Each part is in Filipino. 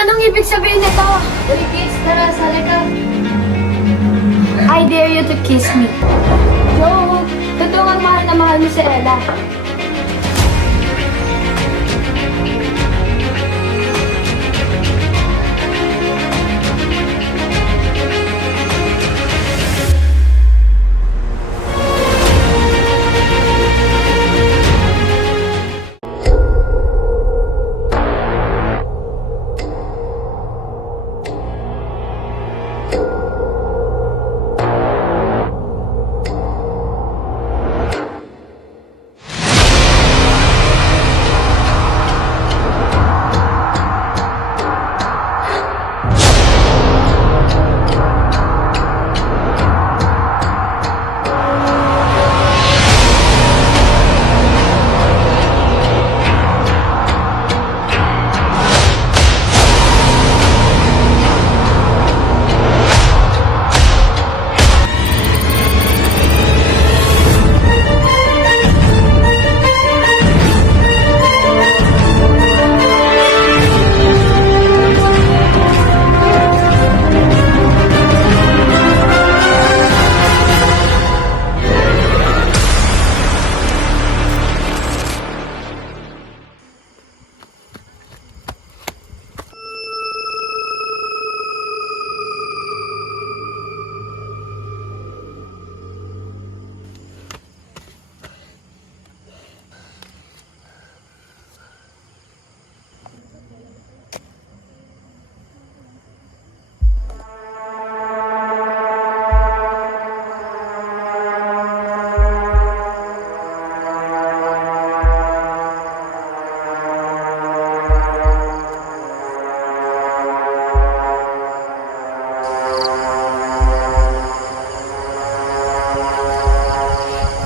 Anong ibig sabihin nito? Uy, kids, tara, sali ka. I dare you to kiss me. Joe, totoong mahal na mahal mo si Ella.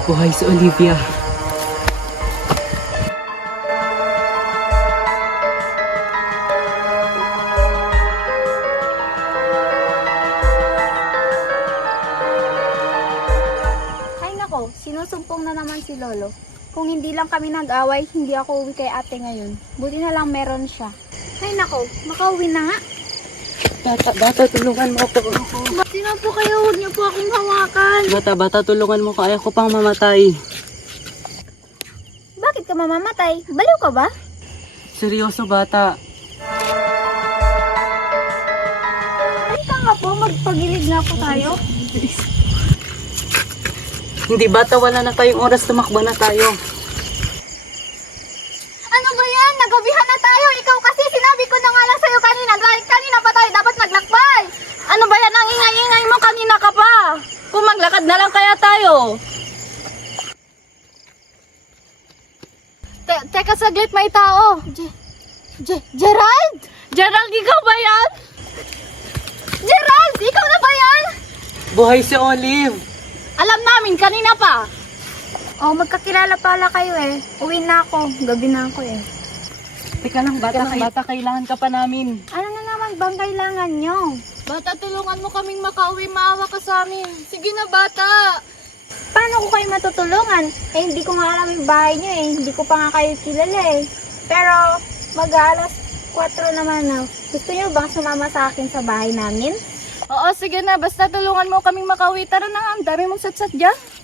Buhay si Olivia. Ay nako, sinusumpong na naman si Lolo. Kung hindi lang kami nag-away, hindi ako uwi kay ate ngayon. Buti na lang meron siya. Ay nako, makauwi na nga. Bata, tulungan mo ako. Sino po kayo? Huwag niyo po akong hawakan. Bata, tulungan mo ko. Ayaw ko pang mamatay. Bakit ka mamamatay? Baliw ka ba? Seryoso, bata. Halika nga po, magpagilid na po tayo. Hindi, bata, wala na tayong oras. Tumakbo na tayo. Ano ba yan? Nagabihan na tayo. Ikaw kasi sinabi ko na nga lang sa'yo kanina. Dahil kanina pa tayo dapat naglakbay. Ano ba yan ang ingay-ingay mo? Kanina ka pa. Kung maglakad na lang kaya tayo. Teka saglit, may tao. Gerald? Gerald, ikaw ba yan? Gerald! Ikaw na ba yan? Buhay si Olive. Alam namin, kanina pa. Oh, magkakilala pala kayo eh. Uwi na ako. Gabi na ako eh. Teka lang, bata, kailangan ka pa namin. Ano na naman bang kailangan nyo? Bata, tulungan mo kaming makauwi. Maawa ka sa amin. Sige na, bata. Paano ko kayo matutulungan? Eh, hindi ko nga alam yung bahay nyo eh. Hindi ko pa nga kayo kilala eh. Pero, mag-aalas 4 naman na. Gusto nyo bang sumama sa akin sa bahay namin? Oo, sige na. Basta tulungan mo kaming makauwi. Tara na nga. Ang dami mong satsat dyan.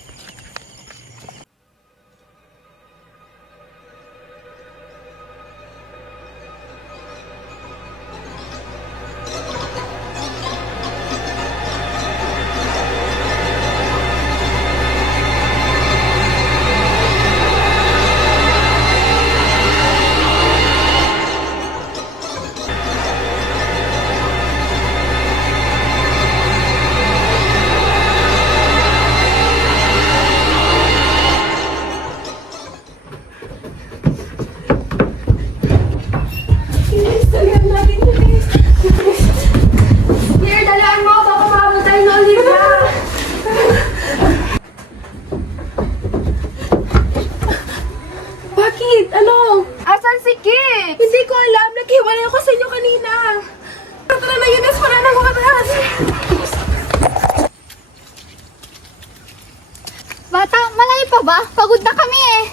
Bata, malayo pa ba? Pagod na kami eh.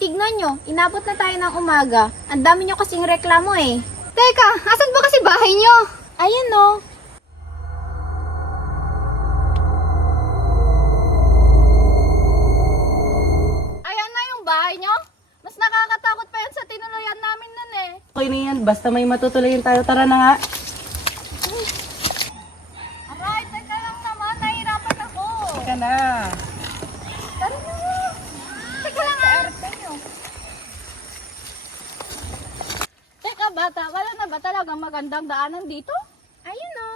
Tignan nyo, inabot na tayo ng umaga. Ang dami nyo kasing reklamo eh. Teka, asan ba kasi bahay nyo? Ayun no. Ayan na yung bahay nyo. Mas nakakatakot pa yan sa tinuluyan namin nun eh. Okay na yan, basta may matutulayan tayo. Tara na nga. Aray, teka lang naman. Nahihirapan ako. Teka na. Tara na. Teka lang Teka bata, wala na ba talagang magandang daanan dito? Ayun no.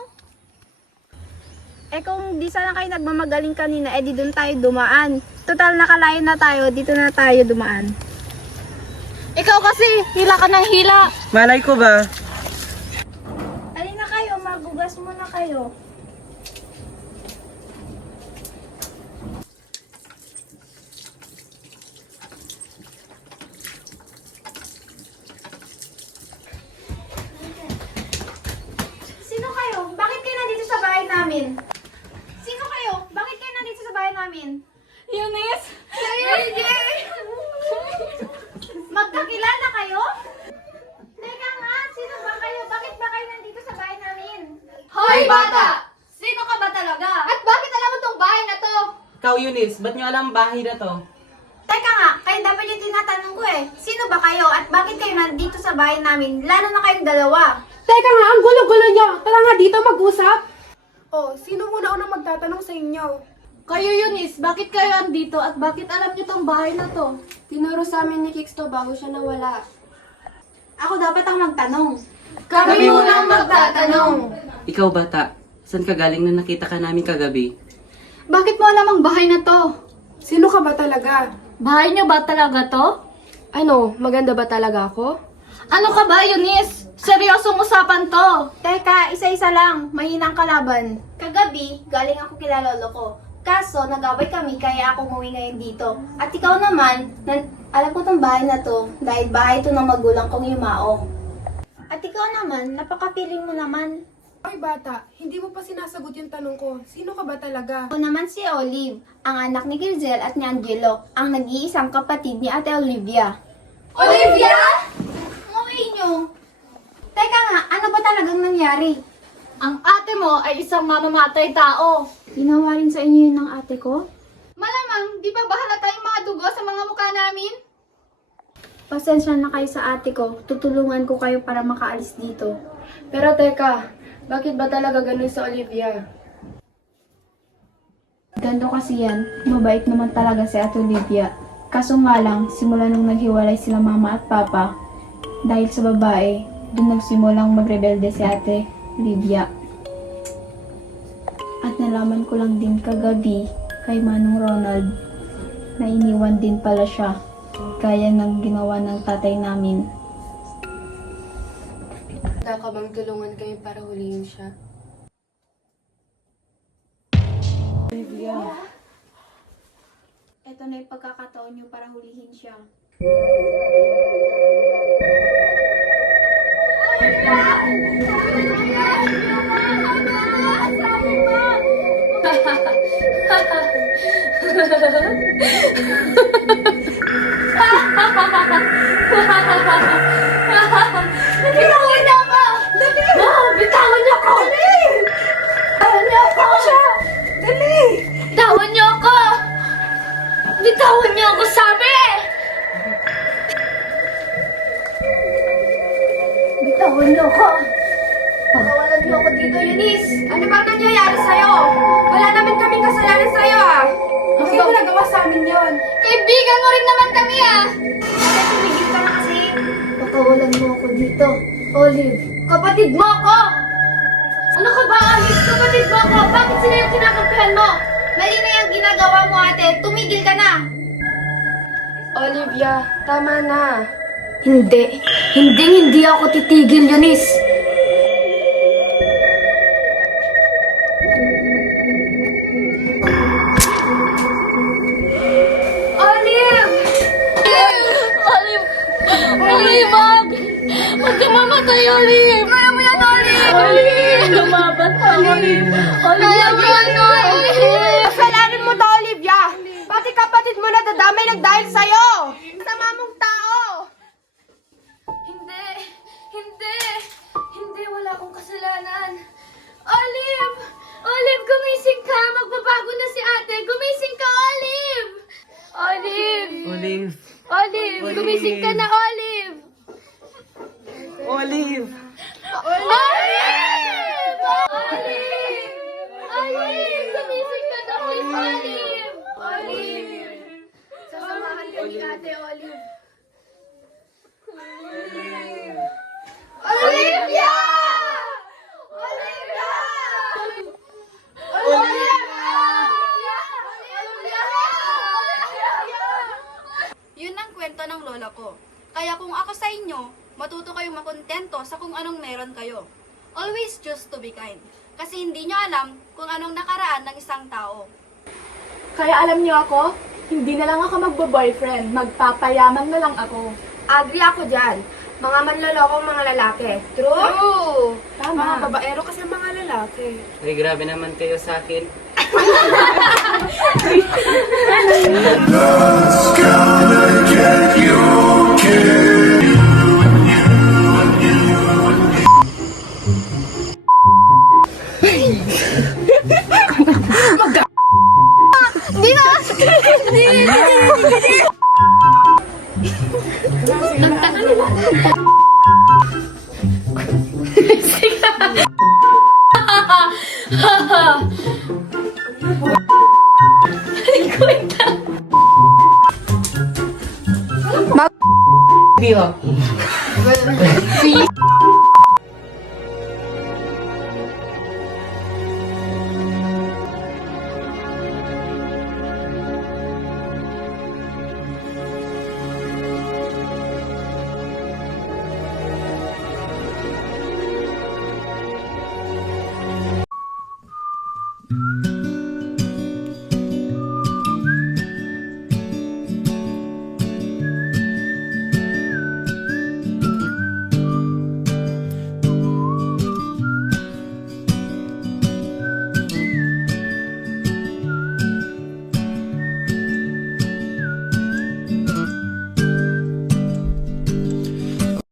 Eh kung di sana kayo nagmamagaling kanina, eh di doon tayo dumaan. Total nakalayo na tayo, dito na tayo dumaan. Ikaw kasi, hila ka ng hila. Malay ko ba? Alin na kayo, magugas muna kayo. Sino kayo? Bakit kayo nandito sa bahay namin? Sino kayo? Bakit kayo nandito sa bahay namin? Eunice! Magkakilala kayo? Teka nga, sino ba kayo? Bakit ba kayo nandito sa bahay namin? Hoy, bata! Sino ka ba talaga? At bakit alam mo tong bahay na to? Ikaw, Eunice, ba't nyo alam ang bahay na to? Teka nga, kayo dapat yung tinatanong ko eh. Sino ba kayo at bakit kayo nandito sa bahay namin? Lalo na kayong dalawa. Teka nga, ang gulo-gulo nyo. Tara nga dito mag-usap. Oh, sino muna unang magtatanong sa inyo? Kayo Eunice, bakit kayo andito at bakit alam niyo tong bahay na to? Tinuro sa amin ni Kix to bago siya nawala. Ako dapat ang magtanong. Kami unang magtatanong. Ikaw, bata, saan ka galing na nakita ka namin kagabi? Bakit mo alam ang bahay na to? Sino ka ba talaga? Bahay niyo ba talaga to? Ano, maganda ba talaga ako? Ano ka ba Eunice? Seryosong usapan to. Teka, isa-isa lang. Mahinang kalaban. Kagabi, galing ako kila lolo ko. Kaso, nag-away kami kaya ako umuwi ngayon dito. At ikaw naman, alam ko tong bahay na to dahil bahay to ng magulang kong yumao. At ikaw naman, napaka-feeling mo naman. Ay bata, hindi mo pa sinasagot yung tanong ko. Sino ka ba talaga? Ako naman si Olive, ang anak ni Gilzel at ni Angelo, ang nag-iisang kapatid ni Ate Olivia. Olivia! Umuwi nyo! Teka nga, ano ba talagang nangyari? Ang ate mo ay isang mamamatay tao. Ginawa rin sa inyo yun ng ate ko? Malamang, di ba bahalata yung mga dugo sa mga mukha namin? Pasensya na kayo sa ate ko. Tutulungan ko kayo para makaalis dito. Pero teka, bakit ba talaga ganun sa Olivia? Ganto kasi yan. Mabait naman talaga si Ate Olivia. Kaso nga lang, simula nung naghiwalay sila mama at papa, dahil sa babae, doon nagsimulang magrebelde si Ate Olivia. At nalaman ko lang din kagabi kay Manong Ronald na iniwan din pala siya gaya ng ginawa ng tatay namin. Handa ka bang tulungan kayo para huliin siya? Ito na yung pagkakataon niyo para hulihin siya. Bitawan niyo ako! Wow, bitawan niyo ako! Bitawan niyo ako! Dali! Bitawan niyo ako! Bitawan niyo ako, sabi! Bitawan niyo ako! Pagawalan niyo ako dito, Eunice! Ano bang nangyayari sa'yo? Wala naman kaming kasalanan sa'yo ah! Bakit mo nagawa sa amin yon? Kaibigan mo rin naman kami, ah! Bakit tumigil ka na kasi? Pakawalan mo ako dito, Olive. Kapatid mo ako! Ano ka ba, Olive? Kapatid mo ako! Bakit sila yung kinakampihan mo? Mali na yung ginagawa mo ate, tumigil ka na! Olivia, tama na. Hindi. Hindi ako titigil, Eunice. Olive! Olive! Olive, wag! Huwag ka mamatay, Olive! Kaya mo yan, Olive! Olive! Lumaban, Olive! Kaya mo yan, Olive! Kasalanan mo to, Olivia! Pati kapatid mo na dadamay nagdahil sa'yo! Sama mong tao! Hindi! Hindi! kasalanan. Olive! Olive, gumising ka! Magbabago na si ate! Gumising ka, Olive! Olive! Olive! Olive! Gumising ka na, Olive! Olive! Olive! Olive! Olive! Gumising ka na, please, Olive! Olive! Sasamahan ka ni ate, Olive. Olivia! Olivia! Yun ang kwento ng lola ko. Kaya kung ako sa inyo, matuto kayong makontento sa kung anong meron kayo. Always choose to be kind. Kasi hindi nyo alam kung anong nakaraan ng isang tao. Kaya alam niyo ako, hindi na lang ako magbo-boyfriend. Magpapayaman na lang ako. Agree ako dyan. Mga manlolokong mga lalaki. True! Tama. Mga babaero kasi mga lalaki. Ay, grabe naman kayo sa akin. Biyo.